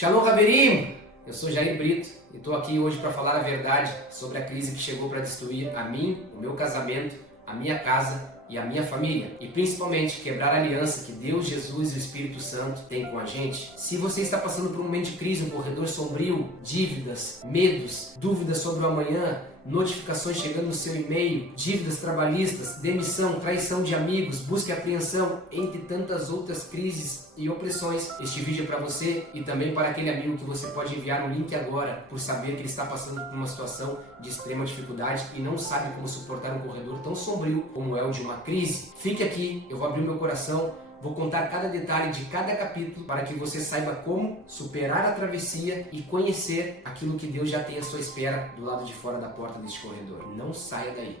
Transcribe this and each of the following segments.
Shalom, Haverim! Eu sou Jair Brito e estou aqui hoje para falar a verdade sobre a crise que chegou para destruir a mim, o meu casamento, a minha casa e a minha família. E principalmente quebrar a aliança que Deus, Jesus e o Espírito Santo têm com a gente. Se você está passando por um momento de crise, um corredor sombrio, dívidas, medos, dúvidas sobre o amanhã, notificações chegando no seu e-mail, dívidas trabalhistas, demissão, traição de amigos, busca e apreensão, entre tantas outras crises e opressões, este vídeo é para você e também para aquele amigo que você pode enviar um link agora por saber que ele está passando por uma situação de extrema dificuldade e não sabe como suportar um corredor tão sombrio como é o de uma crise. Fique aqui, eu vou abrir meu coração. Vou contar cada detalhe de cada capítulo para que você saiba como superar a travessia e conhecer aquilo que Deus já tem à sua espera do lado de fora da porta deste corredor. Não saia daí.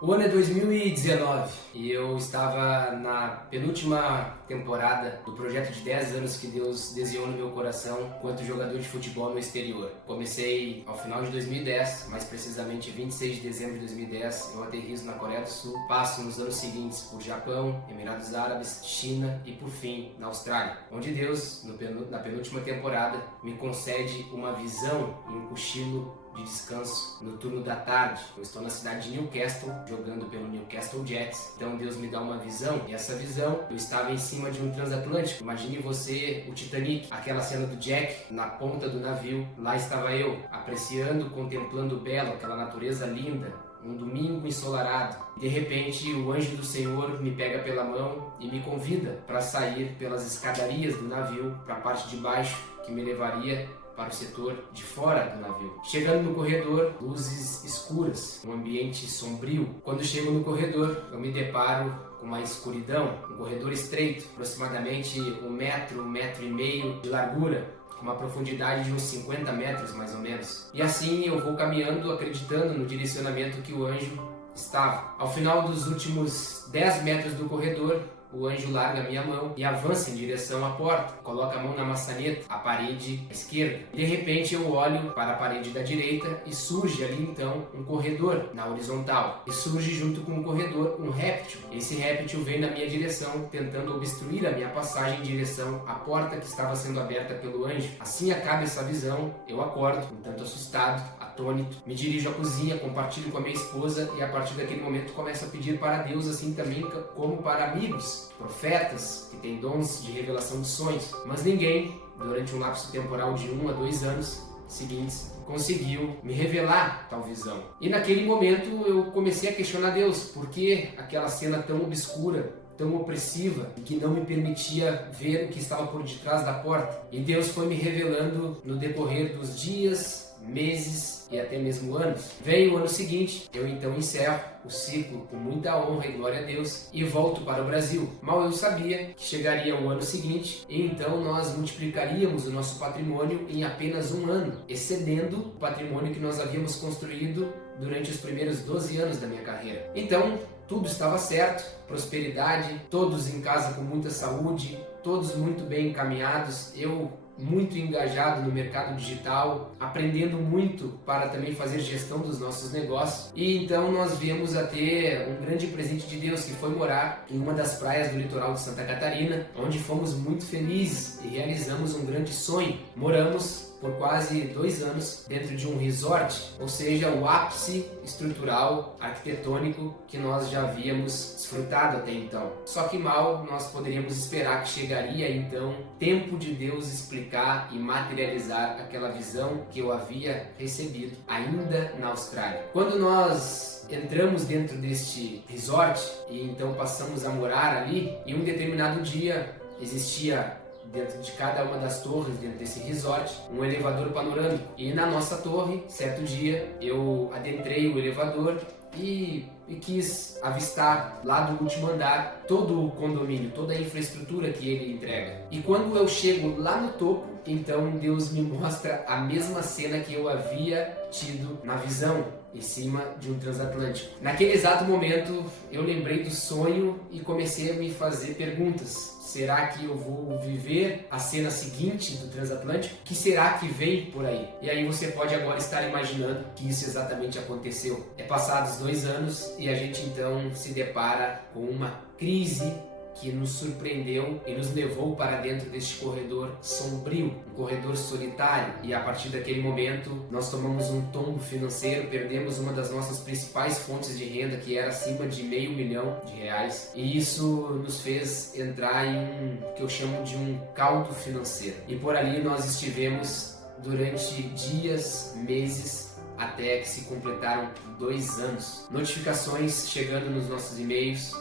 O ano é 2019 e eu estava na penúltima temporada do projeto de 10 anos que Deus desenhou no meu coração enquanto jogador de futebol no exterior. Comecei ao final de 2010, mais precisamente 26 de dezembro de 2010, eu aterrizo na Coreia do Sul, passo nos anos seguintes por Japão, Emirados Árabes, China e por fim na Austrália, onde Deus, na penúltima temporada, me concede uma visão e um cochilo de descanso no turno da tarde. Eu estou na cidade de Newcastle, jogando pelo Newcastle Jets. Então Deus me dá uma visão, e essa visão, eu estava em cima de um transatlântico. Imagine você, o Titanic, aquela cena do Jack na ponta do navio. Lá estava eu, apreciando, contemplando o belo, aquela natureza linda. Um domingo ensolarado. De repente, o anjo do Senhor me pega pela mão e me convida para sair pelas escadarias do navio para a parte de baixo, que me levaria para o setor de fora do navio. Chegando no corredor, luzes escuras, um ambiente sombrio. Quando chego no corredor, eu me deparo com uma escuridão, um corredor estreito, aproximadamente 1 metro, 1,5 metros de largura, com uma profundidade de uns 50 metros mais ou menos. E assim eu vou caminhando, acreditando no direcionamento que o anjo estava. Ao final dos últimos 10 metros do corredor, o anjo larga a minha mão e avança em direção à porta, coloca a mão na maçaneta, a parede esquerda. De repente eu olho para a parede da direita e surge ali então um corredor na horizontal. E surge junto com o corredor um réptil. Esse réptil vem na minha direção, tentando obstruir a minha passagem em direção à porta que estava sendo aberta pelo anjo. Assim acaba essa visão, eu acordo, um tanto assustado, atônito, me dirijo à cozinha, compartilho com a minha esposa e a partir daquele momento começo a pedir para Deus, assim também como para amigos, profetas que têm dons de revelação de sonhos, mas ninguém, durante um lapso temporal de 1 a 2 anos seguintes, conseguiu me revelar tal visão. E naquele momento eu comecei a questionar Deus, por que aquela cena tão obscura, tão opressiva e que não me permitia ver o que estava por detrás da porta. E Deus foi me revelando no decorrer dos dias, meses e até mesmo anos. Vem o ano seguinte, eu então encerro o ciclo com muita honra e glória a Deus e volto para o Brasil. Mal eu sabia que chegaria o ano seguinte e então nós multiplicaríamos o nosso patrimônio em apenas um ano, excedendo o patrimônio que nós havíamos construído durante os primeiros 12 anos da minha carreira. Então, tudo estava certo, prosperidade, todos em casa com muita saúde, todos muito bem encaminhados, eu muito engajado no mercado digital, aprendendo muito para também fazer gestão dos nossos negócios. E então nós viemos a ter um grande presente de Deus, que foi morar em uma das praias do litoral de Santa Catarina, onde fomos muito felizes e realizamos um grande sonho. Moramos por quase 2 anos dentro de um resort, ou seja, o ápice estrutural, arquitetônico que nós já havíamos desfrutado até então. Só que mal nós poderíamos esperar que chegaria então tempo de Deus explicar e materializar aquela visão que eu havia recebido ainda na Austrália. Quando nós entramos dentro deste resort e então passamos a morar ali, em um determinado dia existia dentro de cada uma das torres, dentro desse resort, um elevador panorâmico. E na nossa torre, certo dia, eu adentrei o elevador e quis avistar lá do último andar todo o condomínio, toda a infraestrutura que ele entrega. E quando eu chego lá no topo, então Deus me mostra a mesma cena que eu havia tido na visão em cima de um transatlântico. Naquele exato momento, eu lembrei do sonho e comecei a me fazer perguntas. Será que eu vou viver a cena seguinte do transatlântico? O que será que vem por aí? E aí você pode agora estar imaginando que isso exatamente aconteceu. É passados 2 anos e a gente então se depara com uma crise que nos surpreendeu e nos levou para dentro deste corredor sombrio, um corredor solitário. E a partir daquele momento nós tomamos um tombo financeiro, perdemos uma das nossas principais fontes de renda, que era acima de R$500 mil, e isso nos fez entrar em o que eu chamo de um caldo financeiro. E por ali nós estivemos durante dias, meses, até que se completaram 2 anos. Notificações chegando nos nossos e-mails,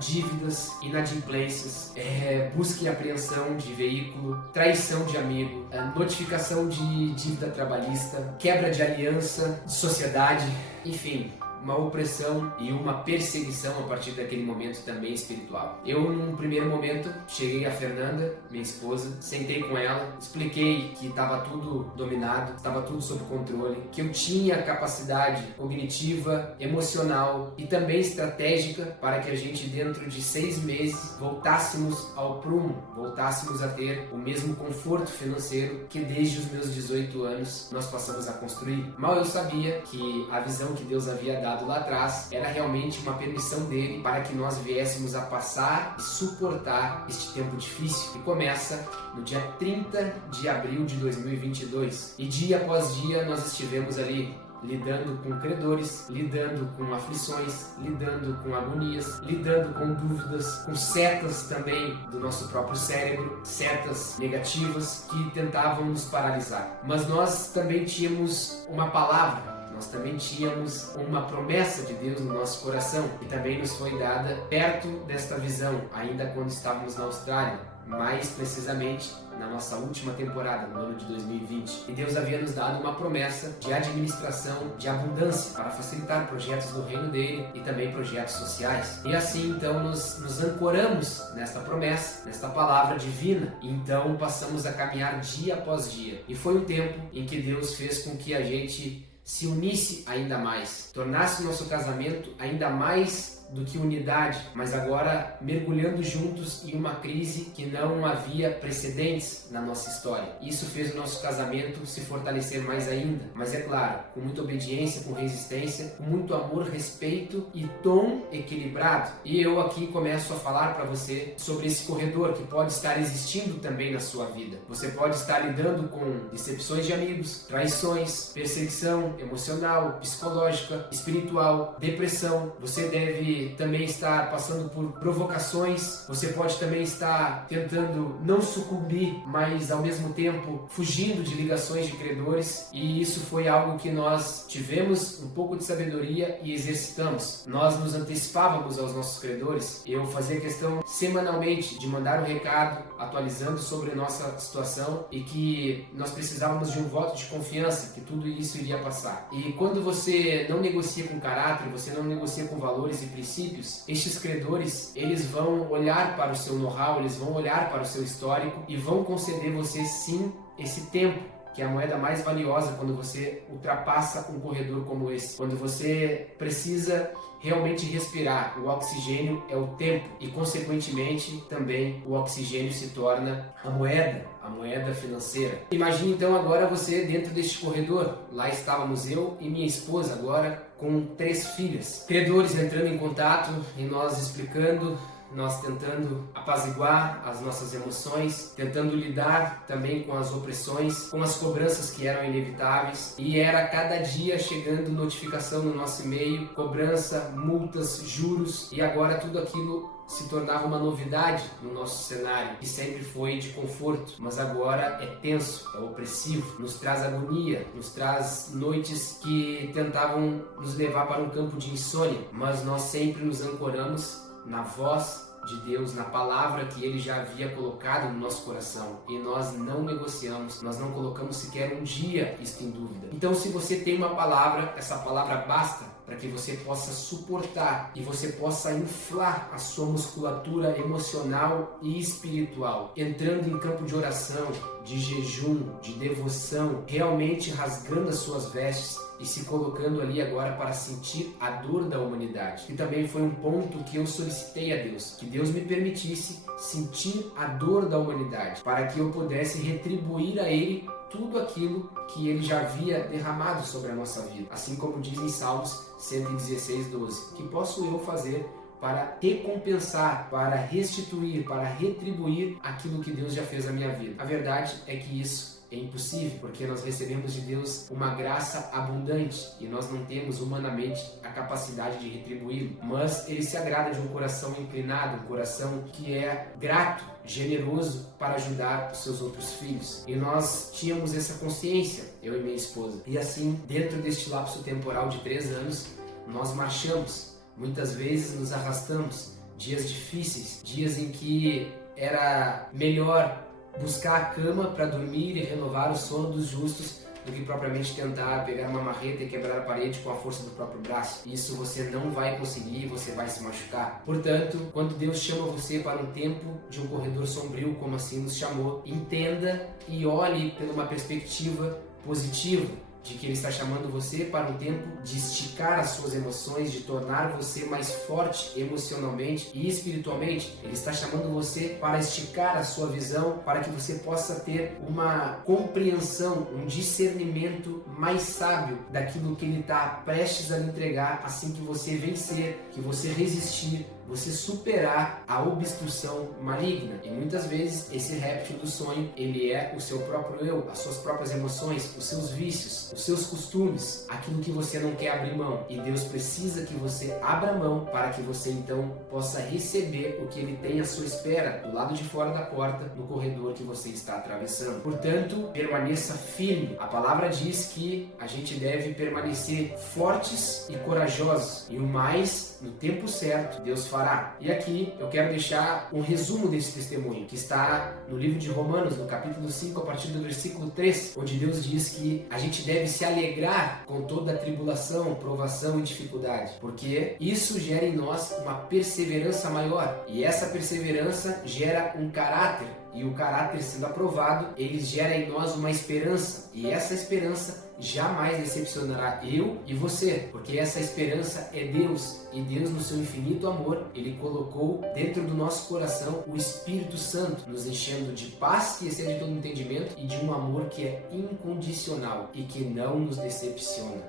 dívidas, inadimplências, busca e apreensão de veículo, traição de amigo, notificação de dívida trabalhista, quebra de aliança, de sociedade, enfim, uma opressão e uma perseguição a partir daquele momento também espiritual. Eu, num primeiro momento, cheguei a Fernanda, minha esposa, sentei com ela, expliquei que estava tudo dominado, estava tudo sob controle, que eu tinha capacidade cognitiva, emocional e também estratégica para que a gente, dentro de 6 meses, voltássemos ao prumo, voltássemos a ter o mesmo conforto financeiro que desde os meus 18 anos nós passamos a construir. Mal eu sabia que a visão que Deus havia dado lá atrás era realmente uma permissão dele para que nós viéssemos a passar e suportar este tempo difícil, que começa no dia 30 de abril de 2022. E dia após dia nós estivemos ali lidando com credores, lidando com aflições, lidando com agonias, lidando com dúvidas, com setas também do nosso próprio cérebro, setas negativas que tentavam nos paralisar. Mas nós também tínhamos uma palavra, nós também tínhamos uma promessa de Deus no nosso coração, que também nos foi dada perto desta visão, ainda quando estávamos na Austrália, mais precisamente na nossa última temporada, no ano de 2020. E Deus havia nos dado uma promessa de administração, de abundância, para facilitar projetos do reino dele e também projetos sociais. E assim, então, nos ancoramos nesta promessa, nesta palavra divina, e então passamos a caminhar dia após dia. E foi um tempo em que Deus fez com que a gente se unisse ainda mais, tornasse o nosso casamento ainda mais do que unidade, mas agora mergulhando juntos em uma crise que não havia precedentes na nossa história. Isso fez o nosso casamento se fortalecer mais ainda, mas é claro, com muita obediência, com resistência, com muito amor, respeito e tom equilibrado. E eu aqui começo a falar para você sobre esse corredor que pode estar existindo também na sua vida. Você pode estar lidando com decepções de amigos, traições, perseguição emocional, psicológica, espiritual, depressão. Você deve também estar passando por provocações, você pode também estar tentando não sucumbir, mas ao mesmo tempo fugindo de ligações de credores, e isso foi algo que nós tivemos um pouco de sabedoria e exercitamos. Nós nos antecipávamos aos nossos credores. Eu fazia questão semanalmente de mandar um recado atualizando sobre a nossa situação e que nós precisávamos de um voto de confiança, que tudo isso iria passar. E quando você não negocia com caráter, você não negocia com valores e princípios, estes credores, eles vão olhar para o seu know-how, eles vão olhar para o seu histórico e vão conceder você sim esse tempo, que é a moeda mais valiosa quando você ultrapassa um corredor como esse. Quando você precisa realmente respirar, o oxigênio é o tempo e, consequentemente, também o oxigênio se torna a moeda financeira. Imagine então agora você dentro deste corredor. Lá estávamos eu e minha esposa agora com 3 filhas. Credores entrando em contato e nós explicando, nós tentando apaziguar as nossas emoções, tentando lidar também com as opressões, com as cobranças que eram inevitáveis, e era cada dia chegando notificação no nosso e-mail, cobrança, multas, juros, e agora tudo aquilo se tornava uma novidade no nosso cenário, que sempre foi de conforto, mas agora é tenso, é opressivo, nos traz agonia, nos traz noites que tentavam nos levar para um campo de insônia, mas nós sempre nos ancoramos na voz de Deus, na palavra que Ele já havia colocado no nosso coração, e nós não negociamos, nós não colocamos sequer um dia isto em dúvida. Então, se você tem uma palavra, essa palavra basta para que você possa suportar e você possa inflar a sua musculatura emocional e espiritual, entrando em campo de oração, de jejum, de devoção, realmente rasgando as suas vestes e se colocando ali agora para sentir a dor da humanidade. E também foi um ponto que eu solicitei a Deus, que Deus me permitisse sentir a dor da humanidade, para que eu pudesse retribuir a Ele tudo aquilo que Ele já havia derramado sobre a nossa vida. Assim como diz em Salmos 116:12, que posso eu fazer para recompensar, para restituir, para retribuir aquilo que Deus já fez na minha vida. A verdade é que isso é impossível, porque nós recebemos de Deus uma graça abundante e nós não temos humanamente a capacidade de retribuí-lo. Mas Ele se agrada de um coração inclinado, um coração que é grato, generoso para ajudar os seus outros filhos. E nós tínhamos essa consciência, eu e minha esposa. E assim, dentro deste lapso temporal de 3 anos, nós marchamos. Muitas vezes nos arrastamos, dias difíceis, dias em que era melhor buscar a cama para dormir e renovar o sono dos justos do que propriamente tentar pegar uma marreta e quebrar a parede com a força do próprio braço. Isso você não vai conseguir, você vai se machucar. Portanto, quando Deus chama você para um tempo de um corredor sombrio, como assim nos chamou, entenda e olhe por uma perspectiva positiva, de que Ele está chamando você para um tempo de esticar as suas emoções, de tornar você mais forte emocionalmente e espiritualmente. Ele está chamando você para esticar a sua visão, para que você possa ter uma compreensão, um discernimento mais sábio daquilo que Ele está prestes a lhe entregar, assim que você vencer, que você resistir, você superar a obstrução maligna. E muitas vezes esse réptil do sonho, ele é o seu próprio eu, as suas próprias emoções, os seus vícios, os seus costumes, aquilo que você não quer abrir mão. E Deus precisa que você abra mão para que você então possa receber o que Ele tem à sua espera do lado de fora da porta, no corredor que você está atravessando. Portanto, permaneça firme. A palavra diz que a gente deve permanecer fortes e corajosos. E o mais, no tempo certo, Deus fará. E aqui eu quero deixar um resumo desse testemunho, que está no livro de Romanos, no capítulo 5, a partir do versículo 3, onde Deus diz que a gente deve se alegrar com toda a tribulação, provação e dificuldade, porque isso gera em nós uma perseverança maior, e essa perseverança gera um caráter, e o caráter sendo aprovado, ele gera em nós uma esperança, e essa esperança jamais decepcionará eu e você, porque essa esperança é Deus, e Deus no seu infinito amor, Ele colocou dentro do nosso coração o Espírito Santo, nos enchendo de paz que excede todo entendimento e de um amor que é incondicional e que não nos decepciona.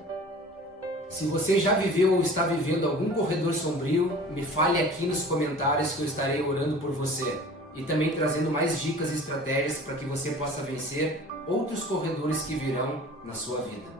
Se você já viveu ou está vivendo algum corredor sombrio, me fale aqui nos comentários que eu estarei orando por você e também trazendo mais dicas e estratégias para que você possa vencer outros corredores que virão na sua vida.